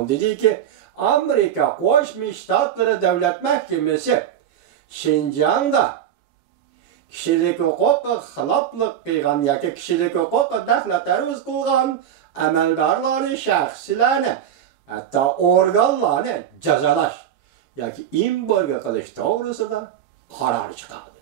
Dedi ki Amerika Qo'shma Shtatlar Davlat Mahkamasi Şinjan'da kishilik huquqi xiloflik qilgan yoki kishilik huquqi daxlataruz qilgan amaldorlarni, shaxslarni, hatto organlarni jazolash yoki embargo qilish to'g'risida qaror chiqardi.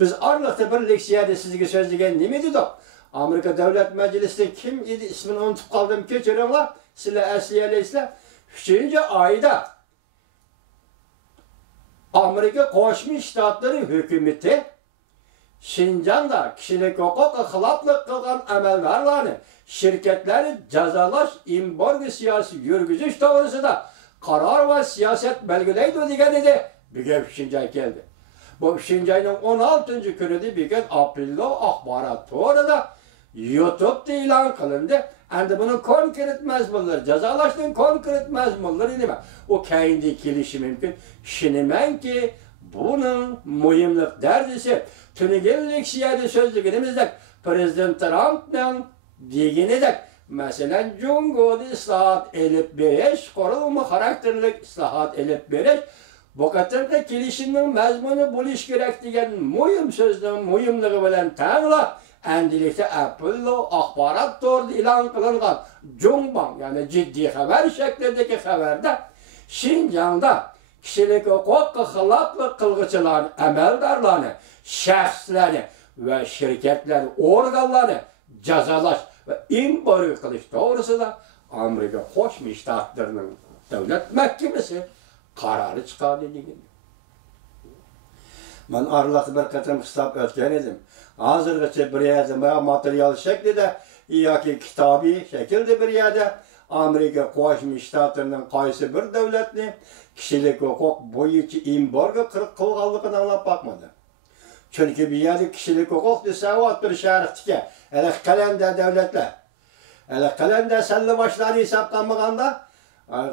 Biz orliqda bir leksiyada sizga so'zlagan nima dedik? Amerika Davlat Majlisida kim edi, ismini unutib qoldim, kechiringlar. Sizlar asliyalasizlar. 3-oyda Amerika Qo'shma Shtatlari hukumati Şinjan'da kishilik huquqi xiloflik qilgan amaldorlarni, shirkatlarni jazolash, embargo siyosati yurgizish to'g'risida qaror va siyosat belgilaydi degan edi. Bugun 3-oy keldi. Bu 3-oyning 16-kunida bugun Aprilda axborot to'g'rida YouTube'da e'lon qilindi. Endi buni konkret mazmunlar, jazolashning konkret mazmunlari nima? O keyinda kelishi mumkin. Ishonamanki, buning muhimlik darajasi tunigan leksiyada so'zlaganimizdek Prezident Trumpning deganidek, masalan, Jungo'da islohot elib berish, qurulma xarakterli islohot elib berish, bu qatorda kelishimning mazmuni bo'lish kerak degan muhim so'zning muhimligi bilan ta'minlab, endilikda Apple axborot to'g'risida e'lon qilingan Jongbang, ya'ni jiddiy xabar shaklidagi xabarda Şinjan'da kishilik huquqi xiloflik qilg'uchilarni, amaldorlarni, shaxslarni va shirkatlarni, organlarni jazolash va embargo qilish to'g'risida Amerika Qo'shma Shtatlarining Davlat Mahkamasi qarori chiqardi degan. Men orliqda bir qatam hisob o'tgan edim. Hozirgacha bir yerda material shaklida yoki kitobiy shaklda bir yerda Amerika Qo'shma Shtatlarining qaysi bir davlatni kishilik huquq bo'yicha embargo qilganligini anglab boqmadi. Chunki bu yerda kishilik huquq desa, bir sharqdiki, hali qalanda davlatlar, hali qalanda salla boshlari hisoblanmaganda,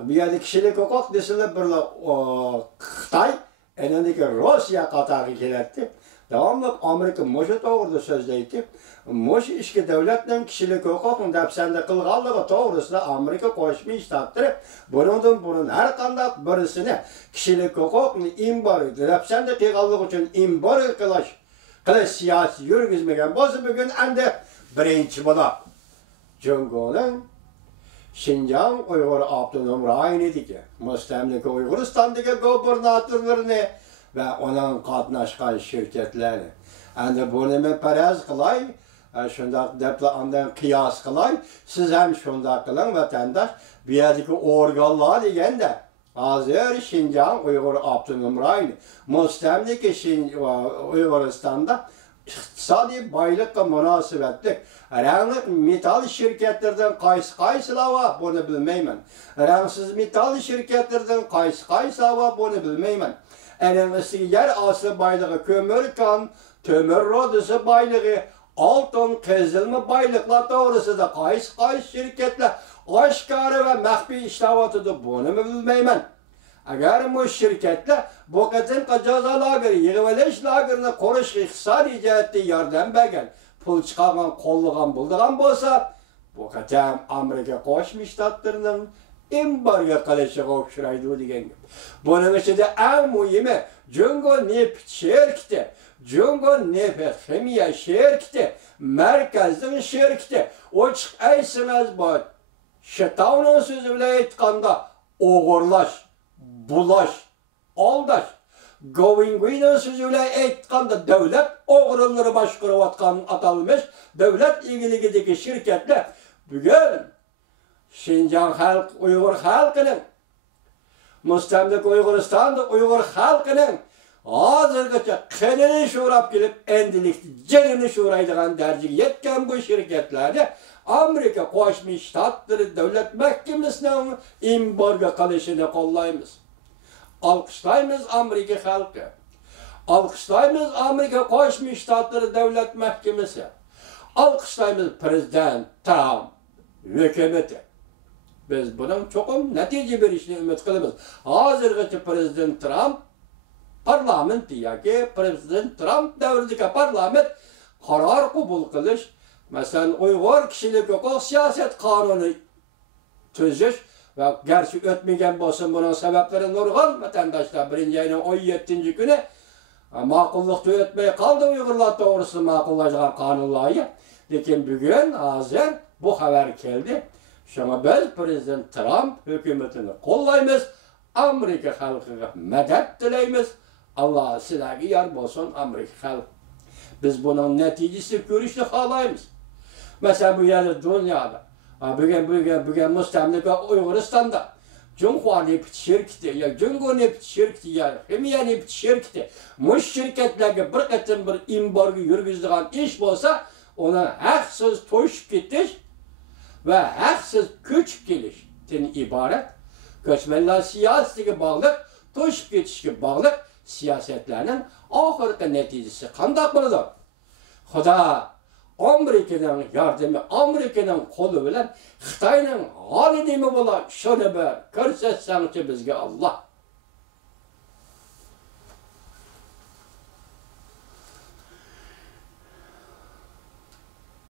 bu yerda kishilik huquq desalar bir Xitoy, enendiki Rossiya qatoriga keladi. Davomli Amerika mo'sha to'g'rida so'zlaydi. Mo'sha ishki davlatning kishilik huquqini dafsanda qilganligi to'g'risida Amerika Qo'shma Shtatlari bundan burun har qanday birisini kishilik huquqni embargo dafsanda qilganligi uchun embargo qilish siyosiy yurgizmagan bo'lsa, bugun endi birinchi bo'lib Jungo'ning Şinjan Uyg'ur avtonom rayonidagi mustamlika Uyg'uristondagi gubernatorlarini ve onun qatnaşgan şirketleri. Endi buni paraz qilay, shundaq deb ondan qiyos qilay, siz ham shundaq qiling vatandosh. Bu yerdagi organlar deganda hozir Şinjan Uyg'ur avtonom rayoni mustamlika Uyg'uristonda iqtisodiy boylikqa munosabatli rangli metal shirkatlardan qaysi-qaysilar va buni bilmayman. Rangsiz metal shirkatlardan qaysi-qaysilar va buni bilmayman. Elimizde yer aslı baylığı, kömür kan, tömür rodusu baylığı, altın, kızılma baylıklar doğrusu da qaysi şirketler aşkarı ve mahfi işlavatıdır. Bunu mu bilmeymen? Eğer bu şirketler bu kadar cezalar, yığıveleş lagırını koruş iqtisadi cihette yardım bergen, pul çıkargan, kolluğan, bulduğan bolsa, bu kadar Amerika Qo'shma Shtatlarining embargo qilishiga o'xshaydi degan. Buning ichida eng muhimi Jungo neft shirkati, Jungo neft ximiya shirkati, markazning shirkati, ochiq aytsangiz bor. Shaytonning so'zi bilan aytganda o'g'irlash, bulash, aldash. Govinguining so'zi bilan aytganda davlat o'g'rilari boshqarayotgan atalmish davlat egiligidagi shirkatlar bugun Şinjan halk, Uyghur halkının, mustamlika Uyg'uristonda Uyghur halkının hozirgacha qinini sho'rab kelib, endilikda jinini sho'raydigan darajaga yetgan bu shirkatlarni Amerika Qo'shma Shtatlari Davlat Mahkamasining embargo qilishini qo'llaymiz. Alqishlaymiz Amerika xalqi. Alqishlaymiz Amerika Qo'shma Shtatlari Davlat Mahkamasi. Alqishlaymiz Prezident Trump hukumati. Biz bunun çoğum netice verişini ümit qilamiz. Hozirgacha Prezident Trump parlamenti yoki Prezident Trump davridagi parlament qaror qabul qilish, masalan, Uyg'ur kishilik huquq siyosat qonuni tuzish ve gerçi ötmegen olsun bunun sebepleri nurgan vatandaşlar 1. ayının 17. günü makullukta ötmeye kaldı Uygurlar doğrusu makullaşan kanunlayı. Lekin bugün hazır bu haber geldi. Şuna biz Prezident Trump hükümetini kollayımız. Amerika halkına medet dileyimiz. Allah sizlerge yar olsun Amerika halkı. Biz bunun neticesi görüşlü halayımız. Mesela bu yerde dünyada, bugün müstemlika Uyguristan'da, Cumhur nefit şirketi, ya Cumhur nefit şirketi, ya Himiye nefit şirketi, muş şirketlerge bir kıtın bir imbargı yürgüzdüğün iş olsa, ona haksız toşup gitiş ve haksız küçük gelişten ibaret, göçmenler siyasetiga bağlı, toşup gitişe bağlı siyasetlerinin ahırkı neticesi kandak bulunur. Xuda Amerika'nın yardımı, Amerika'nın kolu bilen Xitayning hali nima bo'lar, shuni bir ko'rsatsanchi bizga Allah.